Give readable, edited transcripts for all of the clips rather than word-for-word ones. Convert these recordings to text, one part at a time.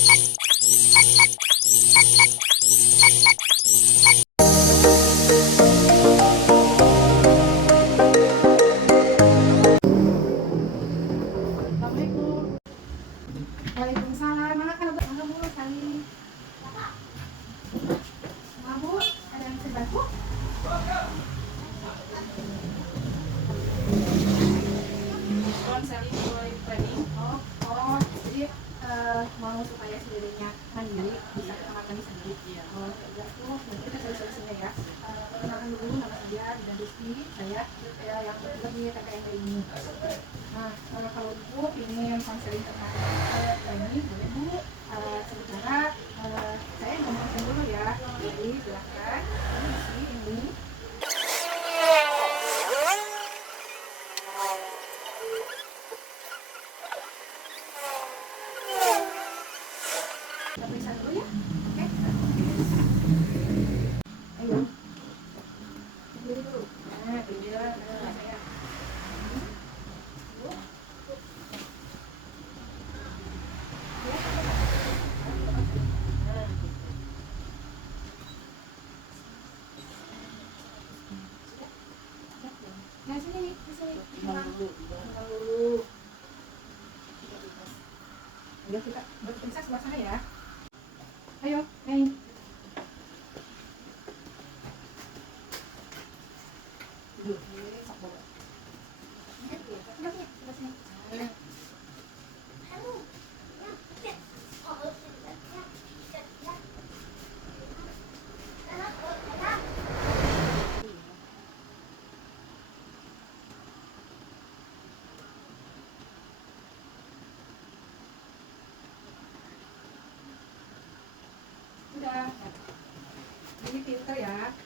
Waalaikumsalam. Mana kalau kamu kali? Bu, ada yang bisa bantu? Konseling mulai training. Jadi mau supaya si dedenya mandiri bisa ke kamar mandi sendiri. Iya. Ya tuh, mungkin kita solusinya ya. Perkenalkan dulu nama saya Dina Rizky. Saya yang lagi KKN ini. Nah, kalau ibu ingin konseling tentang training, boleh bu. Sementara saya ngomongin dulu ya. Jadi silahkan. Ini. Kita periksa dulu ya. Oke. Ayo. Berdiri dulu. Nah, berdiri saya. Nah, sini nih, di sini. Tinggal dulu. Ayo kita berpisah sebelah sana ya. Ayo, main. Duduk. Sok bawa. Sebelah sini, sebelah sini. Udah. Jadi filter ya.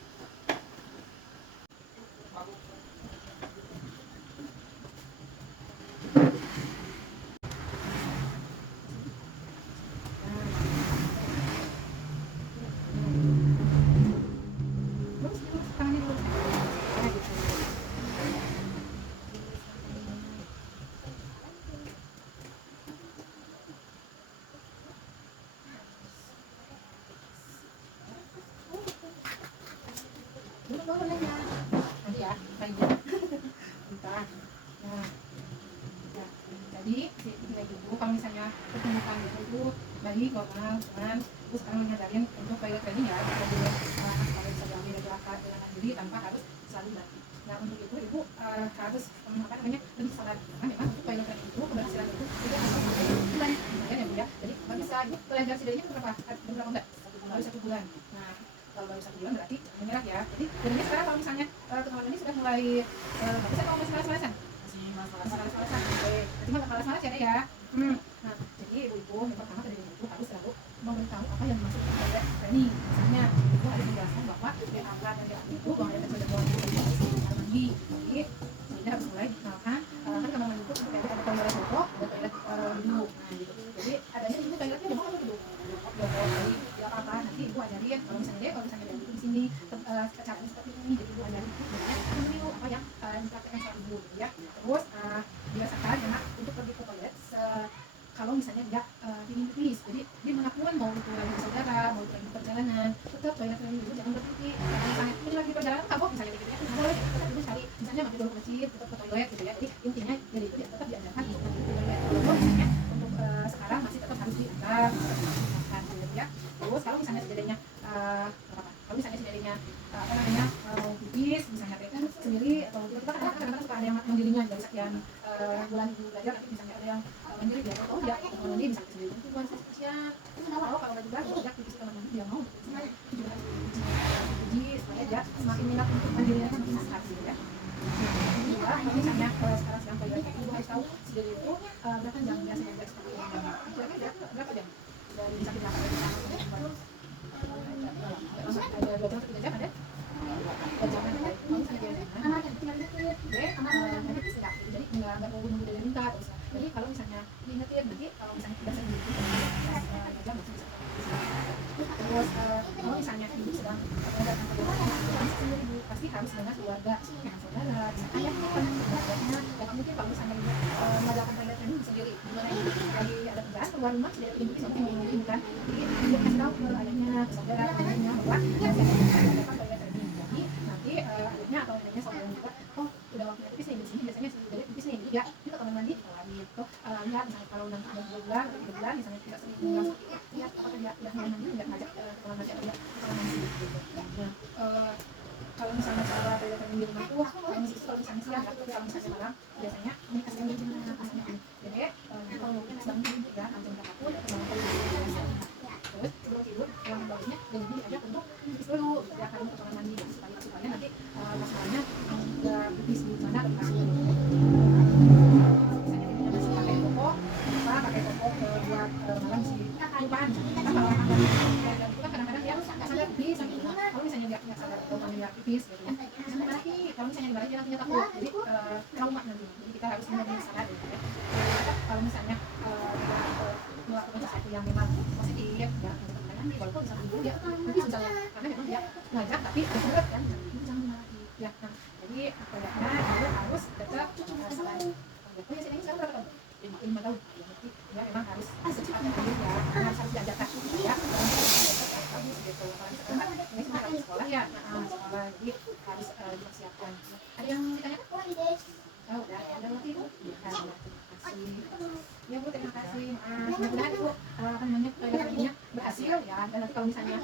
Terus tangannya dulu. Nah, gitu. Dulu bolehnya. Nanti ya, baiknya. Bentar. Nah, ya. Jadi tinggal dulu kalau misalnya pertemukan itu baik normal, cuman terus sekarang menyadarin untuk toilet training ya, kita boleh kalau bisa diambil dari belakang dengan mandiri tanpa harus selalu berarti. Nah untuk itu ibu harus lebih sabar karena memang untuk toilet training itu keberhasilan itu tidak harus sampai bulan kemudian ya bu ya. Jadi kalau bisa ibu belajar sendirinya berapa bulan? Baru 1 bulan. Nah kalau baru 1 bulan berarti menyerah ya. Jadi jadinya sekarang kalau misalnya teman-teman ini sudah mulai bisa kalau masih malas-malasan. Masih masalah Malas-malasan. Oke. Berarti mah malas-malas ya deh ya. Nah jadi ibu-ibu yang pertama dari ibu harus selalu memberitahu apa yang dimaksud toilet training. Misalnya ibu harus menjelaskan bahwa DAK dan DAK itu toilet sudah buat kamar mandi. Jadi sehingga harus mulai dikenalkan kan kamar mandi itu seperti ada toilet foto, ada toilet duduk. Nah gitu. Jadi adanya ibu toiletnya di bawah duduk. Jadi tidak apa-apa nanti ibu ajarin kalau misalnya dari di sini caranya seperti ini jadi ibu ajarin dulu apa yang dipraktekkan sama ibu gitu ya. Terus biasakan anak untuk pergi ke toilet kalau misalnya dia ingin pipis, jadi dimanapun mau itu lagi saudara, mau itu lagi perjalanan, tetap toilet training dulu jangan berhenti. Kalau misalnya ini lagi perjalanan kabur misalnya gitu ya, nggak boleh, tetap ibu cari misalnya mampir dulu ke masjid, tetap ke toilet gitu ya. Jadi intinya dari itu dia tetap diajarkan untuk pergi ke toilet. Walaupun misalnya untuk sekarang masih tetap harus diantar, gitu ya. Terus kalau misalnya sejadinya kalau misalnya sejadinya mau pipis misalnya sendiri atau kita kadang-kadang suka ada yang mandirinya dari sekian bulan ibu belajar nanti misalnya ada yang mandiri dia atau dia kalau mandi misalnya sendiri itu bukan kasihan itu nggak mau kalau juga dia pipis kamar mandi dia mau jadi supaya dia semakin minat untuk mandirinya kan makin besar gitu ya. Nah, kalau misalnya sekarang sedang toilet ibu harus tahu sendiri itu berapa jam biasanya dia seperti ini kira-kira berapa jam dari sakit belakang dari sana ada 2 jam 3 jam ada jangan kalau misalnya dia nanti sedap jadi nggak perlu nunggu dari minta terus jadi kalau misalnya diingetin nanti kalau misalnya tidak sendiri jam masih bisa terus kalau misalnya ibu sedang datang ke rumah sendiri ibu pasti harus dengan keluarga dengan saudara ayah keluarganya dan mungkin kalau misalnya ibu mengadakan toilet training sendiri gimana ibu lagi ada kerjaan keluar rumah tidak ingin seperti ini kan. Jadi ibu kasih tahu ke ayahnya, ke saudara neneknya bahwa saya ada toilet training. Jadi nanti ayahnya atau neneknya saudara juga, oh udah waktunya pipis nih di sini biasanya si dari pipis nih, ya kita kamar mandi gitu. Lihat misalnya kalau nanti ada 2 bulan atau 3 bulan misalnya tidak sering pulang, lihat apakah dia udah mulai mandi nggak, ngajak kamar mandi atau dia kamar mandi gitu. Nah kalau misalnya cara toilet training di rumah tuh kalau misalnya siang ya, tapi kalau misalnya malam biasanya ini kasih yang di mana kasihnya ini. Jadi kalau mungkin bangun ya langsung ke dapur bangun tidur, terus sebelum tidur yang baiknya jadi diajak untuk pipis dulu ya kan ke kamar mandi supaya nanti masalahnya nggak pipis di mana atau di kasur. Misalnya dia masih pakai popok, pakai popok buat malam sih kelupaan. Kan kalau anak dan itu kan kadang-kadang dia nggak sadar pipis. Kalau misalnya dia nggak sadar atau dia pipis gitu ya, jangan dimarahi. Kalau misalnya dimarahi dia nantinya takut, jadi trauma nanti. Jadi kita harus benar-benar sadar gitu ya. Kalau misalnya melakukan sesuatu yang memang positif ya nanti walaupun misalnya dulu dia nanti misalnya karena memang dia ngajak tapi berat kan itu jangan dimarahi ya. Nah jadi pokoknya kamu harus tetap sabar. Oh ya sini sekarang berapa tahun? 5 tahun ya, berarti ya memang harus secepatnya ya harus diajarkan ya bagus gitu. Apalagi sekarang kan ini semua lagi sekolah ya, sekolah jadi harus dipersiapkan. Ada yang ditanyakan? Oh udah ada berarti Bu? Ya terima kasih ya Bu, terima kasih. Mudah-mudahan Bu apa namanya toilet trainingnya berhasil ya, dan nanti kalau misalnya